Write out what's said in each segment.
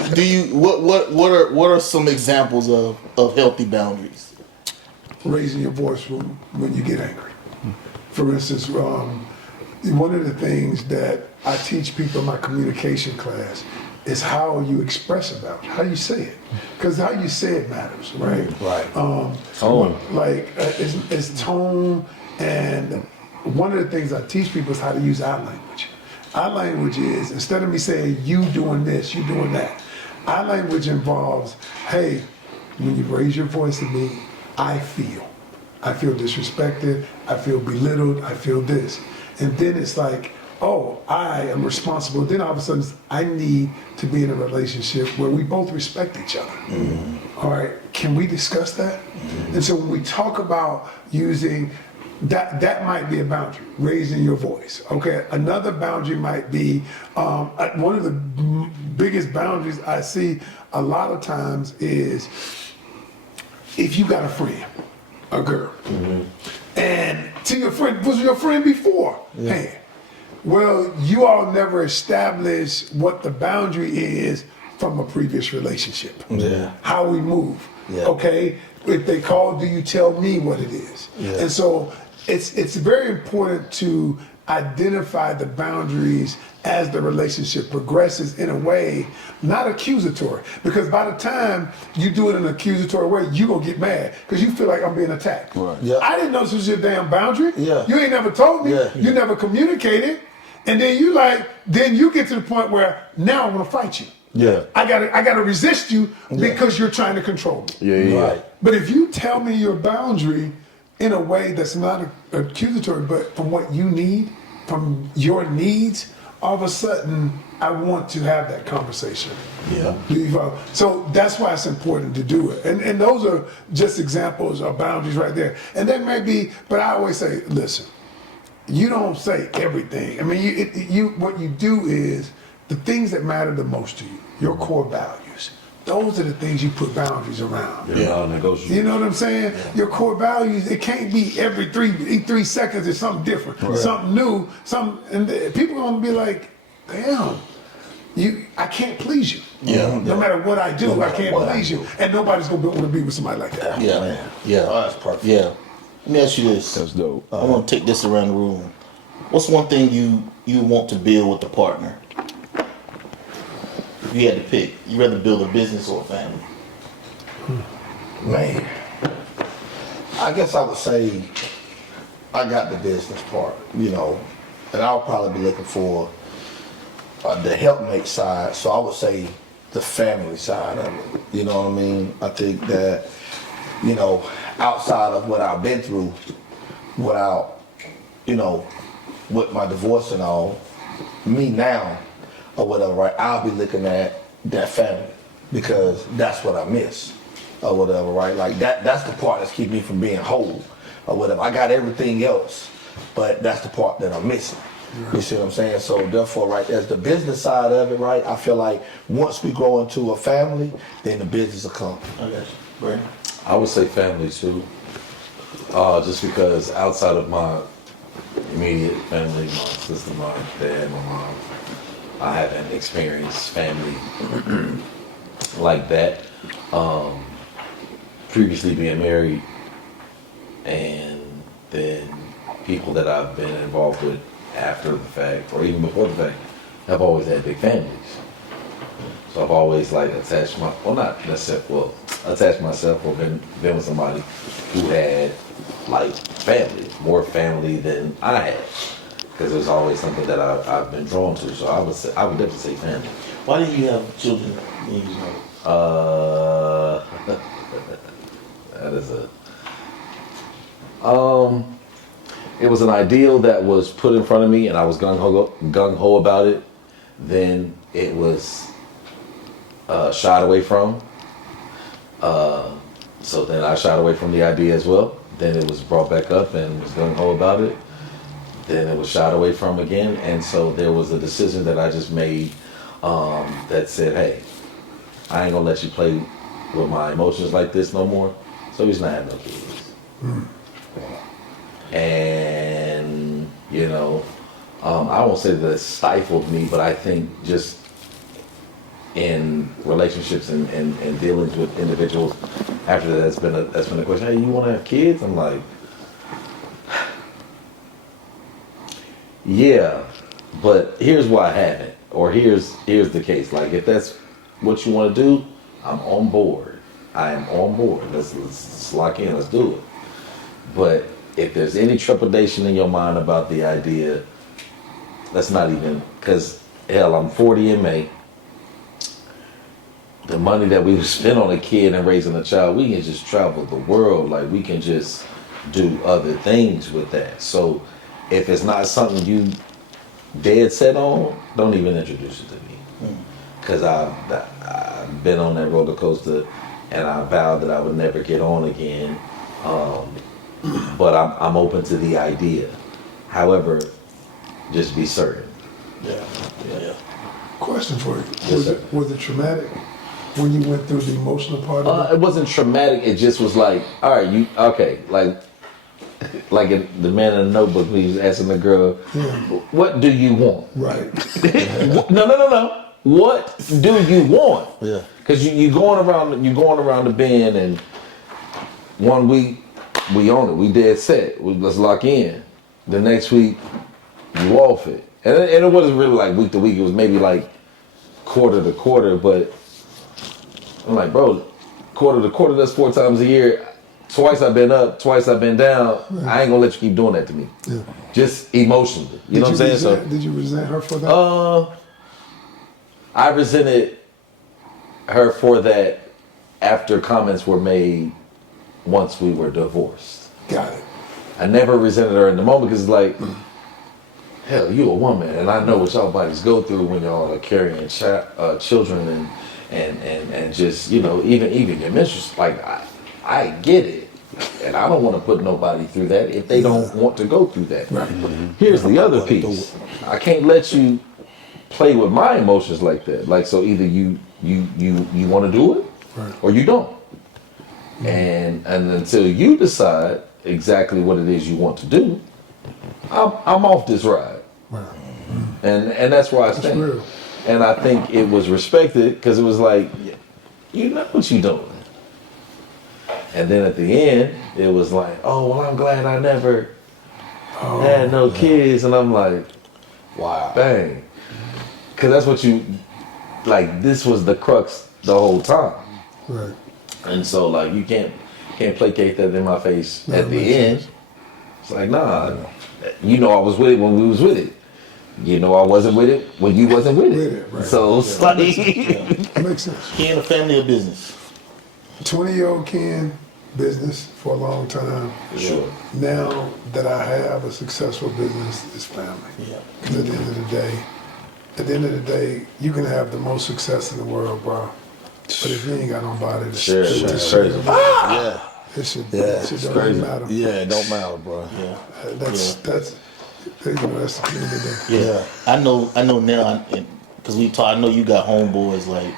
What are some examples of healthy boundaries? Raising your voice when you get angry. For instance, one of the things that I teach people in my communication class is how you express about it, how you say it, because how you say it matters, right? Right. Tone. It's tone, and one of the things I teach people is how to use our language. Our language is, instead of me saying you doing this, you doing that, our language involves, hey, when you raise your voice at me, I feel disrespected, I feel belittled, I feel this. And then it's like, oh, I am responsible. Then all of a sudden, I need to be in a relationship where we both respect each other. Mm-hmm. All right, can we discuss that? Mm-hmm. And so when we talk about using, that might be a boundary, raising your voice, okay? Another boundary might be, one of the biggest boundaries I see a lot of times is, if you got a friend, a girl, mm-hmm. and to your friend, was your friend before? Yeah. Hey, well, you all never established what the boundary is from a previous relationship. Yeah. How we move. Yeah. Okay? If they call, do you tell me what it is? Yeah. And so it's very important to identify the boundaries as the relationship progresses in a way, not accusatory. Because by the time you do it in an accusatory way, you're going to get mad because you feel like I'm being attacked. Right. Yeah. I didn't know this was your damn boundary. Yeah. You ain't never told me. Yeah. You never communicated. And then then you get to the point where now I want to fight you. Yeah. I gotta resist you because you're trying to control me. Yeah. Right. But if you tell me your boundary in a way that's not accusatory, but from what you need, from your needs, all of a sudden I want to have that conversation. Yeah. So that's why it's important to do it. And those are just examples of boundaries right there. And that may be, but I always say, listen, you don't say everything. I mean, what you do is the things that matter the most to you, your core values. Those are the things you put boundaries around. Yeah, negotiable. You know what I'm saying? Yeah. Your core values, it can't be every three seconds it's something different, right. Something new, and people are gonna be like, damn, I can't please you. Yeah. No matter what I do, I can't please you. And nobody's gonna want to be with somebody like that. Yeah. Man. Yeah. Oh, that's perfect. Yeah. Let me ask you this. That's dope. I'm gonna take this around the room. What's one thing you want to build with a partner? If you had to pick, you rather build a business or a family? Man, I guess I would say I got the business part, and I'll probably be looking for the helpmate side. So I would say the family side of it. You know what I mean? I think that, outside of what I've been through, without, with my divorce and all, me now, or whatever, right? I'll be looking at that family because that's what I miss, or whatever, right? Like that's the part that's keeping me from being whole, or whatever. I got everything else, but that's the part that I'm missing. You see what I'm saying? So therefore, right, there's the business side of it, right? I feel like once we grow into a family, then the business will come. I got you. Brandon? I would say family too. Just because outside of my immediate family, my sister, my dad, my mom, I haven't experienced family like that. Previously being married, and then people that I've been involved with after the fact, or even before the fact, have always had big families. So I've always attached myself or been with somebody who had family, more family than I had. Because there's always something that I've been drawn to. So I would definitely say family. Why didn't you have children when you was young? That is it was an ideal that was put in front of me and I was gung-ho about it. Then it was shied away from. So then I shied away from the idea as well. Then it was brought back up and was gung-ho about it. Then it was shied away from again. And so there was a decision that I just made that said, hey, I ain't gonna let you play with my emotions like this no more. So he's not having no kids. And, I won't say that it stifled me, but I think just in relationships and dealings with individuals after that's been a question. Hey, you want to have kids? I'm like, yeah, but here's why I haven't, or here's the case. Like, if that's what you want to do, I'm on board. I am on board. Let's lock in. Let's do it. But if there's any trepidation in your mind about the idea, let's not even, because hell, I'm 40 in May. The money that we spend on a kid and raising a child, we can just travel the world. Like, we can just do other things with that. So if it's not something you dead set on, don't even introduce it to me. Because I've been on that roller coaster, and I vowed that I would never get on again. But I'm open to the idea. However, just be certain. Yeah. Question for you. Yes, Was it traumatic when you went through the emotional part of it? It wasn't traumatic. It just was like, all right, like the man in the Notebook, when he was asking the girl, what do you want? Right. No. What do you want? Yeah. Because you're going around the bend, and 1 week we own it. We dead set. Let's lock in. The next week you off it, and it wasn't really like week to week. It was maybe like quarter to quarter. But I'm like, bro, quarter to quarter. That's 4 times a year. Twice I've been up, twice I've been down. I ain't gonna let you keep doing that to me. Yeah. Just emotionally. You know what I'm saying? Did you resent her for that? I resented her for that after comments were made once we were divorced. Got it. I never resented her in the moment, because it's like, hell, you a woman, and I know what y'all bodies go through when y'all are carrying children and just, you know, even your menstruation. Like, I get it, and I don't want to put nobody through that if they don't want to go through that. Right. Here's the other piece. I can't let you play with my emotions like that. Like, so either you want to do it, Right. or you don't. And until you decide exactly what it is you want to do, I'm off this ride. Right. And that's where I stand. real. And I think it was respected, because it was like, you know what you doing. And then at the end, it was like, oh, well, I'm glad I never had no kids. And I'm like, Wow. bang. Because that's what this was the crux the whole time. Right. And so, like, you can't placate that in my face No, at that the makes end. sense. It's like, nah, you know I was with it when we was with it. You know I wasn't with it when you wasn't with With it. it, right. So it's like, That makes sense. He in a family of business. 20-year-old Ken, business for a long time. sure. Now that I have a successful business, it's family. Yeah. Because at the end of the day, you can have the most success in the world, bro. But if you ain't got nobody to Sure, to it's share crazy. with, Yeah. it should crazy. don't matter. Yeah, it don't matter, bro. Yeah. That's that's the key of the day. Yeah. I know now, because we talk. I know you got homeboys like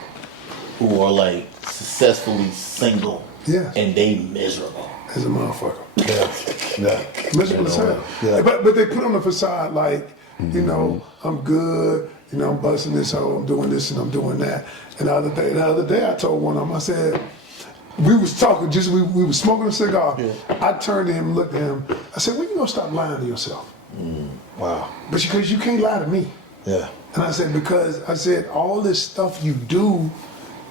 who are like successfully single. Yeah. And they miserable. As a motherfucker. Yeah. Miserable as hell. Yeah. But they put on the facade like, you know, I'm good, you know, I'm busting this hole, I'm doing this and I'm doing that. And the other day I told one of them, I said, we was talking, we was smoking a cigar. Yeah. I turned to him and looked at him. I said, when you gonna stop lying to yourself? Wow. But because you can't lie to me. Yeah. And I said, because I said, all this stuff you do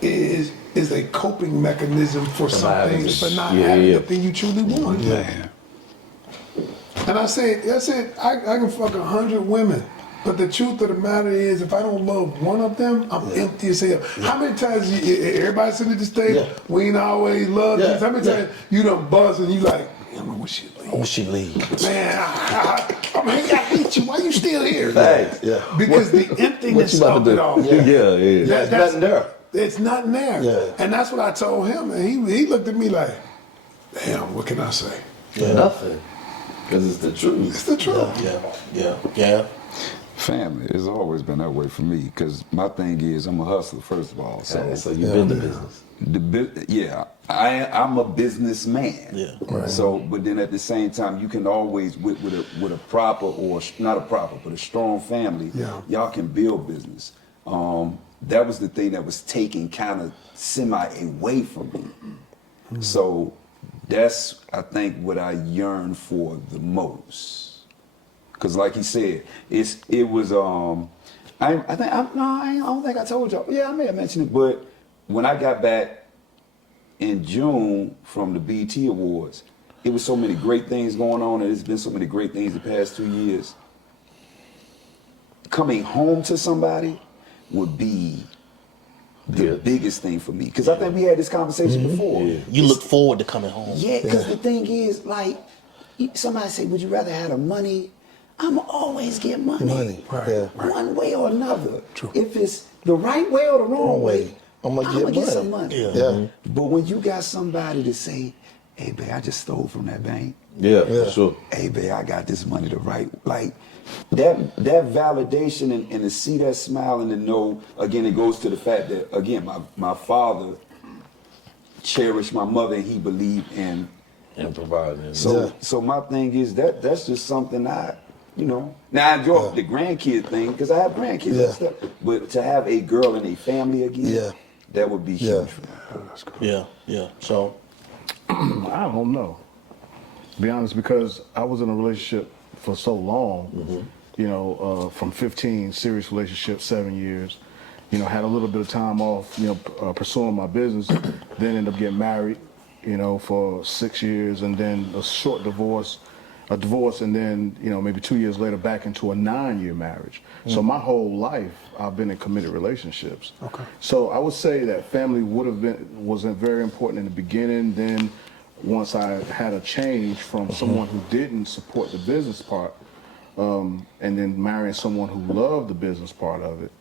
is a coping mechanism for something, for not having the thing you truly want. Yeah. And I said, I can fuck 100 women, but the truth of the matter is, if I don't love one of them, I'm empty as hell. How many times everybody sitting at this table, we ain't always love this. How many times you done buzz and you like, man, I wish she'd leave. I wish she'd leave. Man, I hate you. Why you still here? Thanks. Yeah. Because the emptiness of it all. Yeah. There's nothing there. It's nothing there. Yeah. And that's what I told him. And he looked at me like, damn, what can I say? Nothing. Because it's the truth. It's the truth. Yeah. Family. It's always been that way for me, because my thing is I'm a hustler, first of all. So you've been to business. I'm a businessman. Yeah. Right. So, but then at the same time, you can always with a proper, or not a proper, but a strong family. Yeah. Y'all can build business. that was the thing that was taken kind of semi away from me. So that's, I think, what I yearn for the most. Cause like he said, it was I don't think I told y'all. Yeah, I may have mentioned it, but when I got back in June from the BET Awards, it was so many great things going on, and it's been so many great things the past 2 years. Coming home to somebody would be the biggest thing for me. Because I think we had this conversation before. Yeah. You look forward to coming home. Yeah, because the thing is, like, somebody say, would you rather have the money? I'm always get money. Yeah. One way or another. True. If it's the right way or the wrong way, I'm gonna I'ma get get some money. Yeah. Yeah. But when you got somebody to say, hey, babe, I just stole from that bank. Yeah, for sure. Hey, babe, I got this money the right, like, that validation and to see that smile and to know, again, it goes to the fact that, again, my father cherished my mother and he believed in. And providing. So my thing is that's just something now I enjoy the grandkid thing because I have grandkids and stuff. But to have a girl and a family again, that would be huge for me. That's cool. Yeah. So I don't know. To be honest, because I was in a relationship for so long, from 15, serious relationship, 7 years, had a little bit of time off, pursuing my business, then ended up getting married, for 6 years, and then a short divorce, and then, maybe 2 years later back into a 9-year marriage. So my whole life, I've been in committed relationships. Okay. So I would say that family wasn't very important in the beginning. Then once I had a change from someone who didn't support the business part, and then marrying someone who loved the business part of it,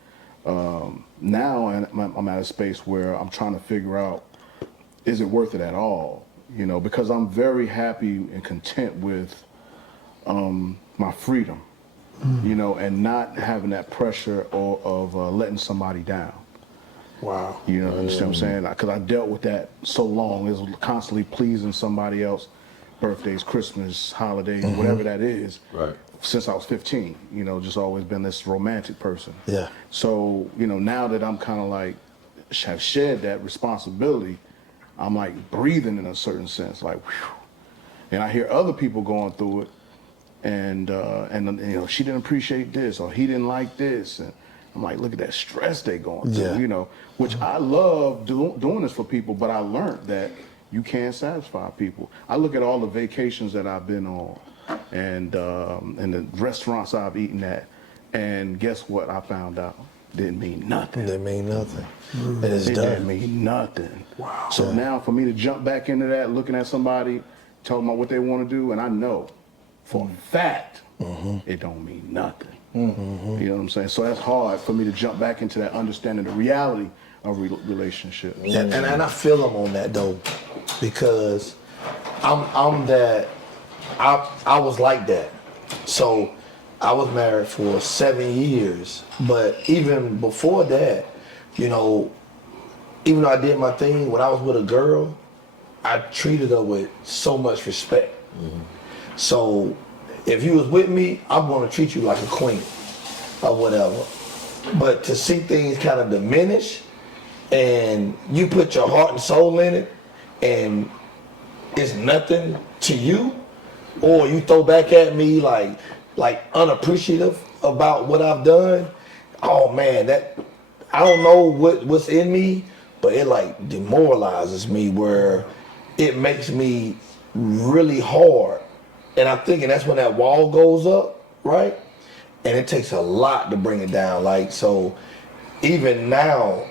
now I'm at a space where I'm trying to figure out, is it worth it at all? Because I'm very happy and content with my freedom, and not having that pressure of letting somebody down. Wow. Understand what I'm saying? Because I dealt with that so long. It was constantly pleasing somebody else, birthdays, Christmas, holidays, whatever that is. Right. Since I was 15, just always been this romantic person. Yeah. So, now that I'm kind of like, have shed that responsibility, I'm like breathing in a certain sense, like, whew. And I hear other people going through it, and she didn't appreciate this, or he didn't like this, and I'm like, look at that stress they going through, which I love doing this for people, but I learned that you can't satisfy people. I look at all the vacations that I've been on, and the restaurants I've eaten at, and guess what I found out? Didn't mean nothing. They mean nothing. And it's It done. didn't mean nothing. Wow. So now for me to jump back into that, looking at somebody, telling them what they want to do, and I know for a fact it don't mean nothing. You know what I'm saying? So that's hard for me to jump back into that understanding the reality of relationship. And I feel them on that though, because I'm that I was like that. So I was married for 7 years, but even before that, even though I did my thing, when I was with a girl, I treated her with so much respect. So if you was with me, I'm gonna treat you like a queen or whatever. But to see things kind of diminish, and you put your heart and soul in it, and it's nothing to you, or you throw back at me like unappreciative about what I've done, oh man, that I don't know what's in me, but it like demoralizes me where it makes me really hard. And I'm thinking that's when that wall goes up, right? And it takes a lot to bring it down. Like, so even now,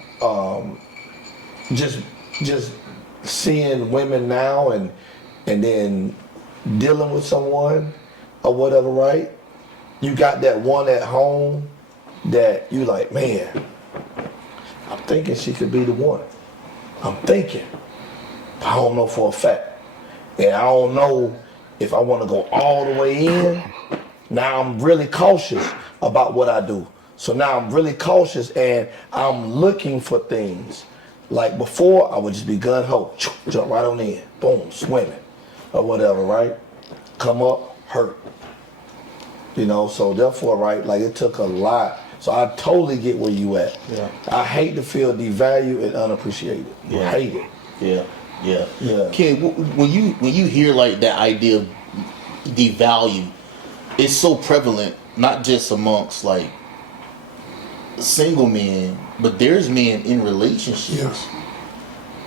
just seeing women now and then dealing with someone or whatever, right? You got that one at home that you like, man, I'm thinking she could be the one. I'm thinking. I don't know for a fact. And I don't know if I want to go all the way in. Now I'm really cautious about what I do. So now I'm really cautious and I'm looking for things. Like before, I would just be gun-ho, jump right on in, boom, swimming or whatever, right? Come up, hurt. So therefore, right, like it took a lot So I totally get where you at. Yeah. I hate to feel devalued and unappreciated. Yeah. Hate it. Yeah, yeah, Yeah. Kid, when you hear like that idea of devalue, it's so prevalent, not just amongst like single men, but there's men in relationships, Yes.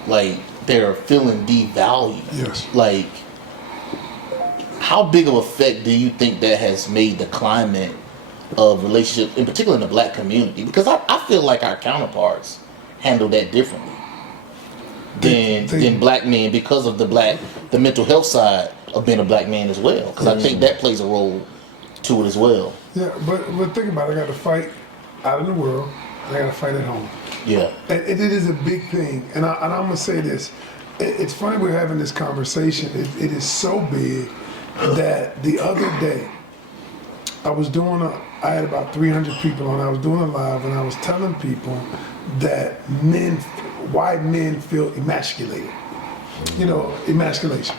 like they're feeling devalued. Yes. Like, how big of effect do you think that has made the climate of relationships, in particular in the black community? Because I feel like our counterparts handle that differently than black men because of the mental health side of being a black man as well. Because I think that plays a role to it as well. Yeah, but think about it. I got to fight out in the world, and I got to fight at home. Yeah. And it is a big thing. And I'm going to say this. It's funny we're having this conversation. It is so big that the other day, I had about 300 people on. I was doing a live, and I was telling people that why men feel emasculated. You know, emasculation.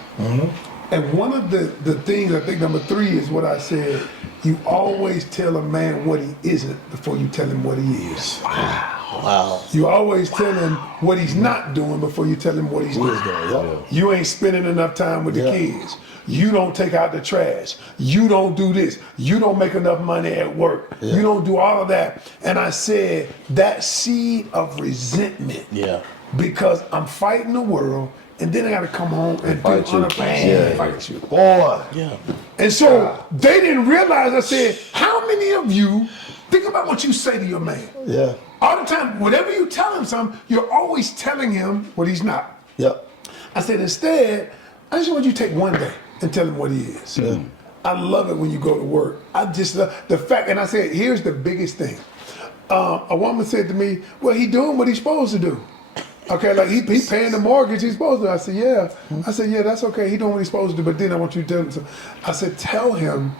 And one of the things, I think number 3 is what I said, you always tell a man what he isn't before you tell him what he is. Wow. You always tell him what he's not doing before you tell him what he's doing. You ain't spending enough time with the kids. You don't take out the trash. You don't do this. You don't make enough money at work. You don't do all of that. And I said, that seed of resentment. Yeah. Because I'm fighting the world, and then I got to come home and feel unappreciated. Fight you. Boy. Yeah. And so they didn't realize, I said, how many of you, think about what you say to your man. Yeah. All the time, whatever you tell him something, you're always telling him what he's not. Yep. I said, instead, I just want you to take one day and tell him what he is. Yeah. I love it when you go to work. I just love the fact, and I said, here's the biggest thing. A woman said to me, well, he doing what he's supposed to do. Okay, like he paying the mortgage he's supposed to. I said, yeah. I said, yeah, that's okay. He doing what he's supposed to do. But then I want you to tell him something. I said, tell him,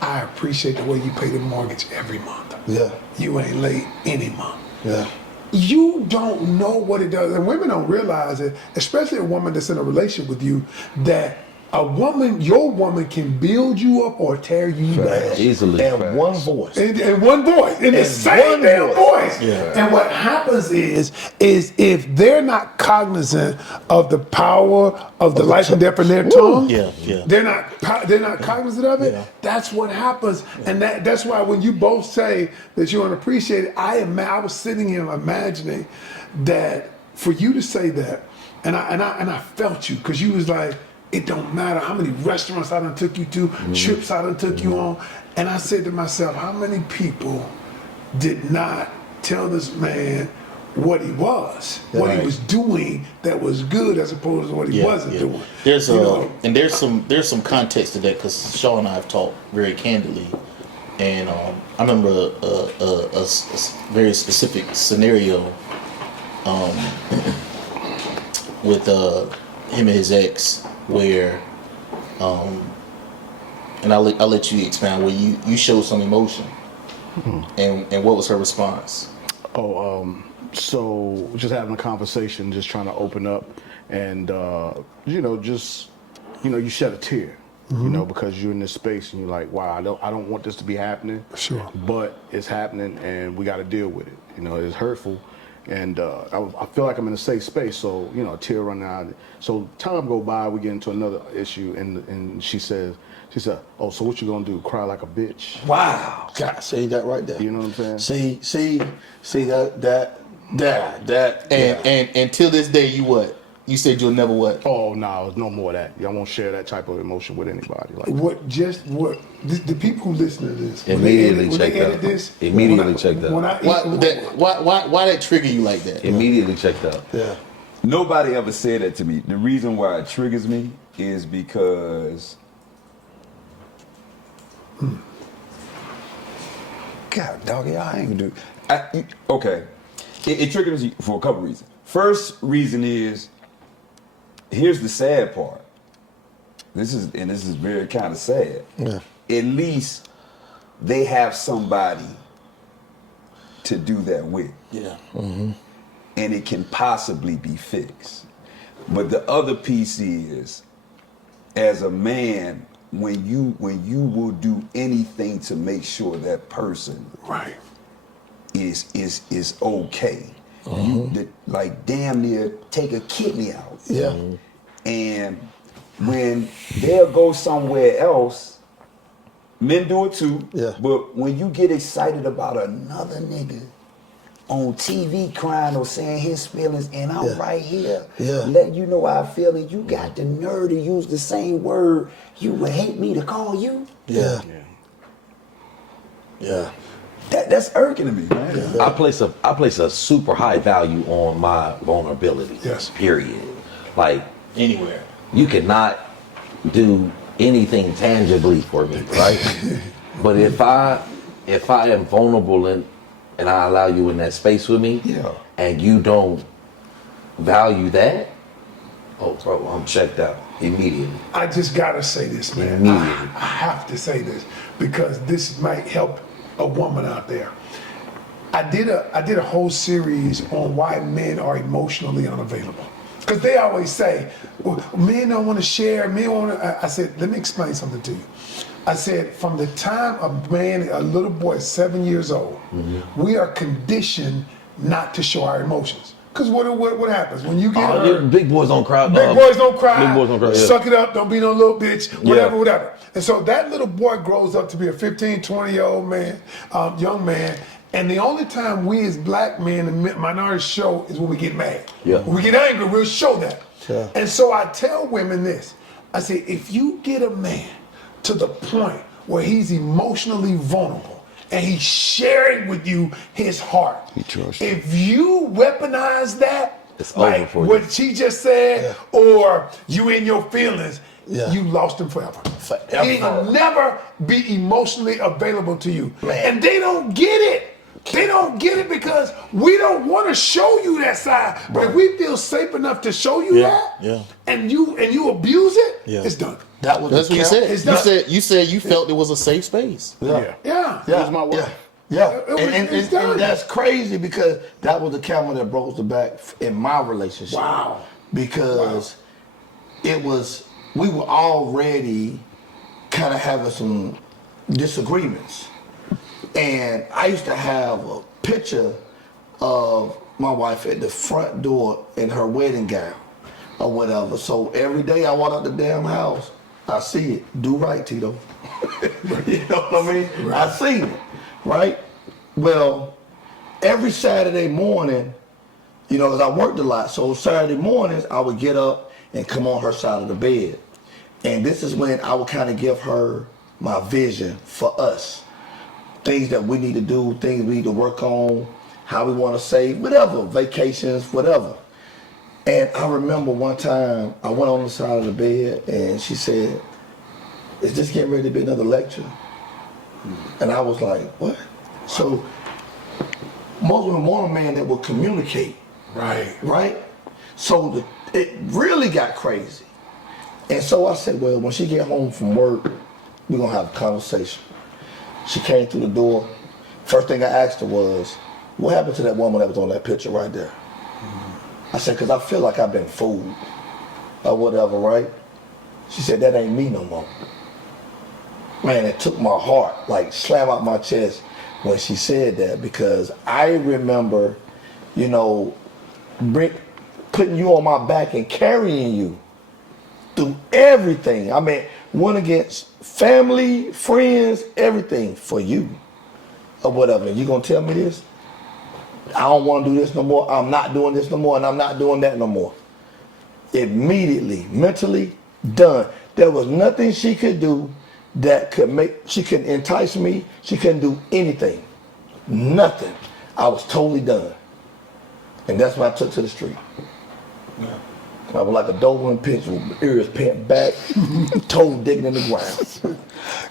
I appreciate the way you pay the mortgage every month. Yeah. You ain't late any month. Yeah. You don't know what it does. And women don't realize it, especially a woman that's in a relationship with you, that your woman can build you up or tear you down. Easily. And one voice. In one voice, in the same damn voice. Yeah. And what happens is if they're not cognizant of the power of the life and death in their tongue, they're not cognizant of it. Yeah. That's what happens, and that's why when you both say that you're unappreciated, I was sitting here imagining that for you to say that, and I felt you because you was like, it don't matter how many restaurants I done took you to, trips I done took you on. And I said to myself, how many people did not tell this man what he was, what he was doing that was good as opposed to what he wasn't doing. There's there's some context to that because Shaw and I have talked very candidly, and I remember a very specific scenario with him and his ex where and I'll let you expound where you showed some emotion and what was her response? So just having a conversation, just trying to open up, and you shed a tear, because you're in this space and you're like, wow, I don't want this to be happening. Sure. But it's happening, and we got to deal with it. It's hurtful, and I feel like I'm in a safe space. So a tear running out. So time go by, we get into another issue, and she said, oh, so what you gonna do? Cry like a bitch? Wow. God, see that right there. You know what I'm saying? See that. And till this day, you what? You said you'll never what? Oh no, no more of that. I won't share that type of emotion with anybody. Like The people who listen to this Immediately check out. Immediately checked out. Why that trigger you like that? Immediately checked out. Yeah. Nobody ever said that to me. The reason why it triggers me is because God, doggy, I ain't gonna do. Okay, it triggers me for a couple reasons. First reason is, here's the sad part. This is very kind of sad. Yeah. At least they have somebody to do that with. Yeah. And it can possibly be fixed. But the other piece is, as a man, when you will do anything to make sure that person Right. is okay. Like damn near take a kidney out. Yeah. And when they'll go somewhere else, men do it too. Yeah. But when you get excited about another nigga on TV crying or saying his feelings, and I'm right here letting you know how I feel, and you got the nerve to use the same word you would hate me to call you. Yeah. That's irking to me, man. I place a super high value on my vulnerability. Yes. Period. Like Anywhere. you cannot do anything tangibly for me, right? But if I am vulnerable and I allow you in that space with me, and you don't value that, oh bro, I'm checked out immediately. I just gotta say this, man. Immediately. I have to say this because this might help a woman out there. I did a whole series on why men are emotionally unavailable. Because they always say, well, men don't want to share, men want to. I said, let me explain something to you. I said, from the time a little boy is 7 years old, we are conditioned not to show our emotions. Because what happens when you get hurt? Big boys don't cry. Big boys don't cry. Big boys don't cry. Yeah. Suck it up. Don't be no little bitch. Whatever. And so that little boy grows up to be a 15, 20-year-old man, young man. And the only time we as black men and minorities show is when we get mad. Yeah. When we get angry, we'll show that. Yeah. And so I tell women this. I say, if you get a man to the point where he's emotionally vulnerable and he's sharing with you his heart, if you weaponize that, it's like over for you. what she just said, or you in your feelings, you lost him forever. He'll never be emotionally available to you. And they don't get it. They don't get it because we don't want to show you that side. But if we feel safe enough to show you that, and you abuse it, it's done. That's That's what you said. It's done. You said you felt it was a safe space. Yeah. Yeah. That was my wife. Yeah. It's done. And that's crazy because that was the camel that broke the back in my relationship. Wow. Because we were already kind of having some disagreements. And I used to have a picture of my wife at the front door in her wedding gown or whatever. So every day I walk out the damn house, I see it. Do right, Tito. You know what I mean? I seen it, right? Well, every Saturday morning, you know, 'cause I worked a lot, so Saturday mornings I would get up and come on her side of the bed. And this is when I would kind of give her my vision for us. Things that we need to do, things we need to work on, how we want to save, whatever, vacations, whatever. And I remember one time I went on the side of the bed and she said, "Is this getting ready to be another lecture?" And I was like, "What?" So most women want a man that will communicate. Right? So it really got crazy. And so I said, well, when she get home from work, we're gonna have a conversation. She came through the door. First thing I asked her was, what happened to that woman that was on that picture right there? I said, because I feel like I've been fooled or whatever, right? She said, that ain't me no more. Man, it took my heart, like slam out my chest when she said that, because I remember, you know, putting you on my back and carrying you through everything. I mean, went against family, friends, everything for you or whatever. And you gonna tell me this? I don't want to do this no more. I'm not doing this no more, and I'm not doing that no more. Immediately, mentally done. There was nothing she could do that she couldn't entice me. She couldn't do anything. Nothing. I was totally done. And that's when I took to the street. I was like a Doberman pinch with ears pent back, toe digging in the ground.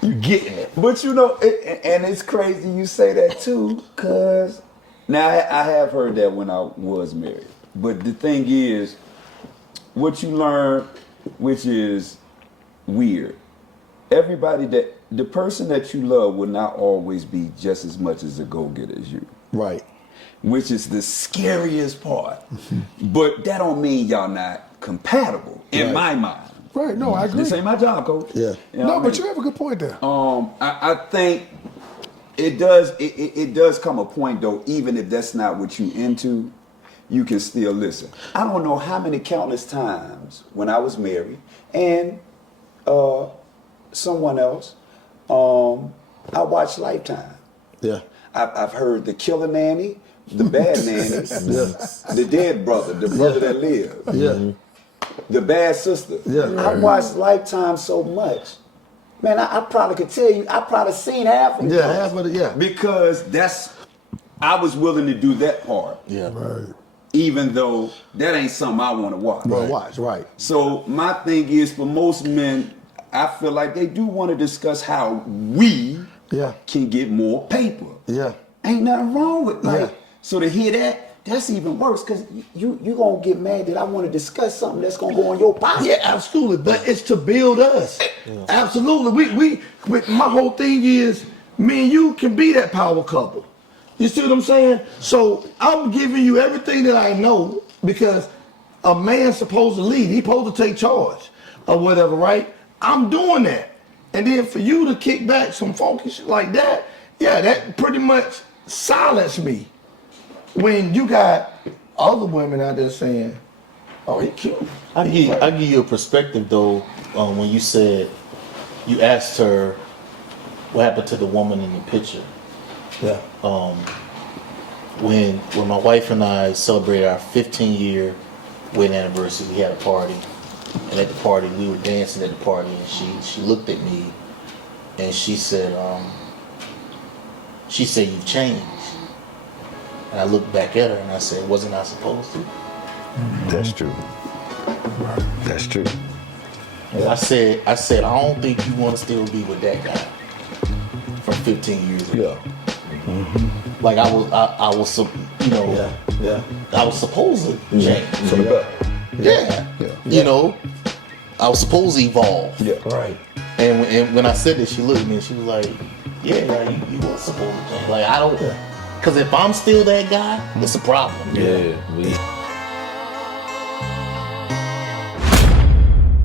You getting it. But you know, and it's crazy you say that too, because now I have heard that when I was married. But the thing is, what you learn, which is weird, the person that you love will not always be just as much as a go-getter as you. Right. Which is the scariest part. But that don't mean y'all not compatible in my mind. Right. No, I agree. This ain't my job, coach. Yeah. You know No, what I but mean? you have a good point there. I think it does come a point though, even if that's not what you into, you can still listen. I don't know how many countless times when I was married and someone else, I watched Lifetime. Yeah. I've heard the killer nanny, the bad nanny, the dead brother, the brother that lived, Yeah. the bad sister. Yeah. I watched Lifetime so much. Man, I probably could tell you, I probably seen half of it. Yeah, half of it, yeah. Because I was willing to do that part. Yeah. Right. Even though that ain't something I want to watch. Well, watch, right. So my thing is, for most men, I feel like they do want to discuss how we Yeah. can get more paper. Yeah. Ain't nothing wrong with like. Yeah. So to hear that, that's even worse because you gonna get mad that I want to discuss something that's gonna go in your pocket. Yeah, absolutely. But it's to build us. Absolutely. We my whole thing is me and you can be that power couple. You see what I'm saying? So I'm giving you everything that I know because a man's supposed to lead. He's supposed to take charge or whatever, right? I'm doing that. And then for you to kick back some funky shit like that, yeah, that pretty much silenced me. When you got other women out there saying, "Oh, he cute." I give you a perspective though. When you said you asked her what happened to the woman in the picture. Yeah. When my wife and I celebrated our 15-year wedding anniversary, we had a party, and at the party we were dancing at the party, and she looked at me, and she said you've changed. And I looked back at her and I said, wasn't I supposed to? That's true. That's true. And I said, I don't think you want to still be with that guy from 15 years ago. Like I was, you know, Yeah. I was supposed to change. For the better. Yeah. You know, I was supposed to evolve. Yeah. Right. And when I said this, she looked at me and she was like, yeah, you was supposed to change. Like I don't, because if I'm still that guy, it's a problem. Yeah, we